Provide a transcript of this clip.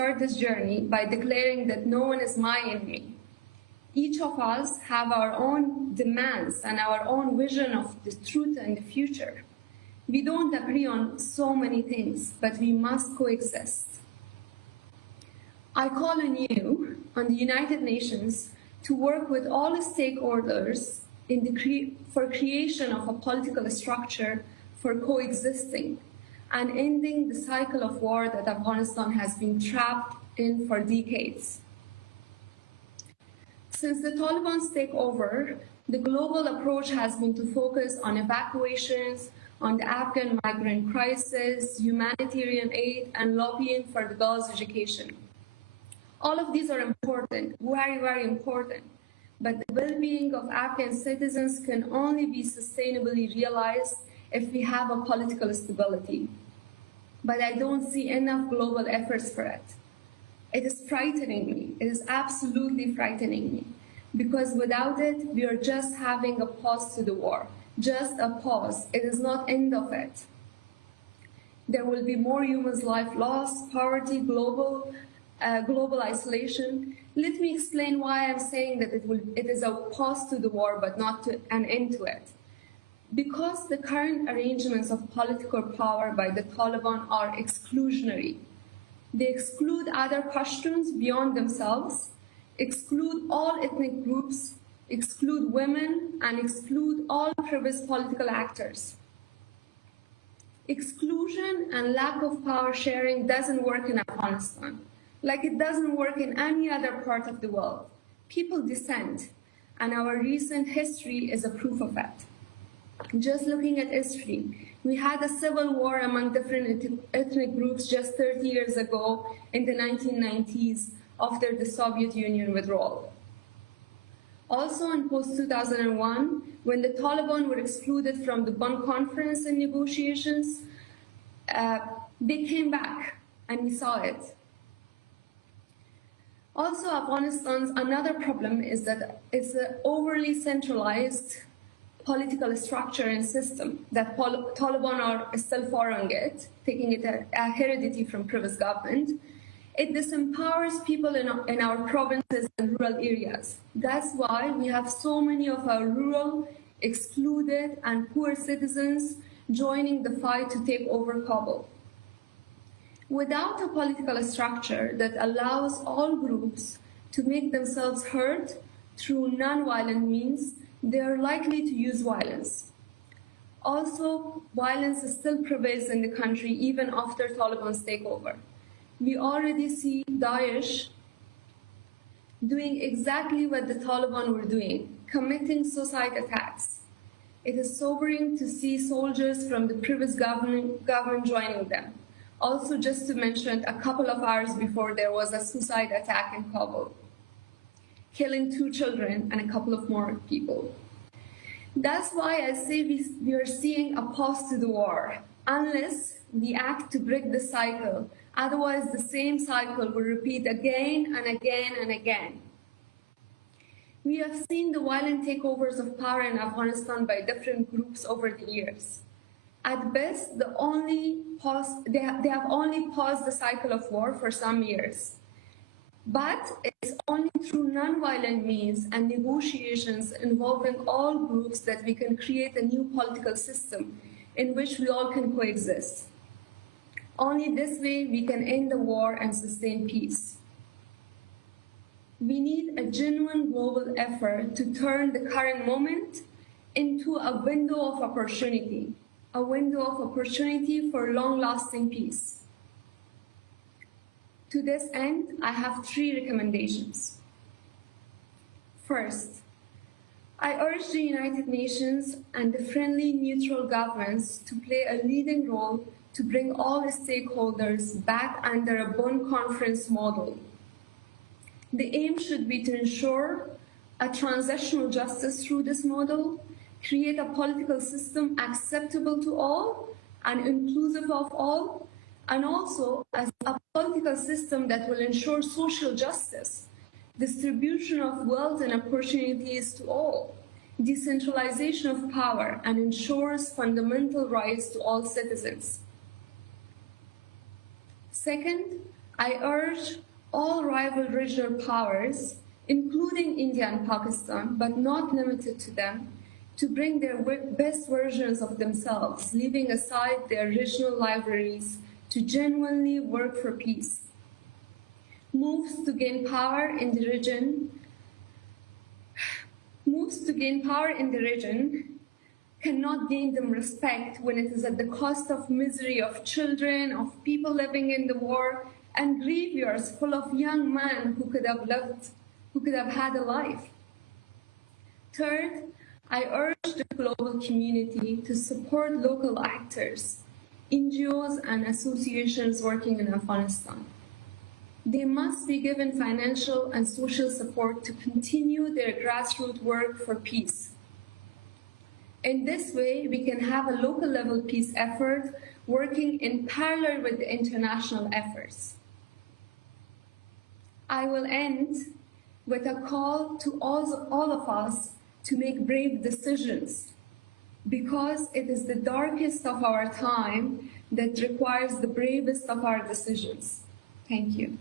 start this journey by declaring that no one is my enemy. Each of us have our own demands and our own vision of the truth and the future. We don't agree on so many things, but we must coexist. I call on you, on the United Nations, to work with all the stakeholders for creation of a political structure for coexisting and ending the cycle of war that Afghanistan has been trapped in for decades. Since the Taliban's takeover, the global approach has been to focus on evacuations, on the Afghan migrant crisis, humanitarian aid, and lobbying for the girls' education. All of these are important, very, very important, but the well-being of Afghan citizens can only be sustainably realized if we have a political stability. But I don't see enough global efforts for it. It is frightening me. It is absolutely frightening me, because without it, we are just having a pause to the war, just a pause. It is not end of it. There will be more humans' life lost, poverty, global isolation. Let me explain why I'm saying that it is a pause to the war, but not an end to it. Because the current arrangements of political power by the Taliban are exclusionary. They exclude other Pashtuns beyond themselves, exclude all ethnic groups, exclude women, and exclude all privileged political actors. Exclusion and lack of power sharing doesn't work in Afghanistan, like it doesn't work in any other part of the world. People dissent, and our recent history is a proof of it. Just looking at history, we had a civil war among different ethnic groups just 30 years ago in the 1990s after the Soviet Union withdrawal. Also in post-2001, when the Taliban were excluded from the Bonn Conference and negotiations, they came back, and we saw it. Also, Afghanistan's another problem is that it's an overly centralized political structure and system that Taliban are still following it, taking it a heredity from previous government. It disempowers people in our provinces and rural areas. That's why we have so many of our rural, excluded, and poor citizens joining the fight to take over Kabul. Without a political structure that allows all groups to make themselves heard through non-violent means, they are likely to use violence. Also, violence still prevails in the country even after Taliban's takeover. We already see Daesh doing exactly what the Taliban were doing, committing suicide attacks. It is sobering to see soldiers from the previous government joining them. Also, just to mention, a couple of hours before there was a suicide attack in Kabul, killing 2 children and a couple of more people. That's why I say we are seeing a pause to the war, unless we act to break the cycle. Otherwise, the same cycle will repeat again and again and again. We have seen the violent takeovers of power in Afghanistan by different groups over the years. At best, they have only paused the cycle of war for some years. But it's only through non-violent means and negotiations involving all groups that we can create a new political system in which we all can coexist. Only this way we can end the war and sustain peace. We need a genuine global effort to turn the current moment into a window of opportunity for long-lasting peace. To this end, I have 3 recommendations. First, I urge the United Nations and the friendly, neutral governments to play a leading role to bring all the stakeholders back under a Bonn Conference model. The aim should be to ensure a transitional justice through this model, create a political system acceptable to all and inclusive of all, and also as a political system that will ensure social justice, distribution of wealth and opportunities to all, decentralization of power, and ensures fundamental rights to all citizens. Second, I urge all rival regional powers, including India and Pakistan, but not limited to them, to bring their best versions of themselves, leaving aside their regional rivalries, to genuinely work for peace. Moves to gain power in the region cannot gain them respect when it is at the cost of misery of children, of people living in the war, and graveyards full of young men who could have had a life. Third, I urge the global community to support local actors, NGOs and associations working in Afghanistan. They must be given financial and social support to continue their grassroots work for peace. In this way, we can have a local level peace effort working in parallel with the international efforts. I will end with a call to all of us to make brave decisions, because it is the darkest of our time that requires the bravest of our decisions. Thank you.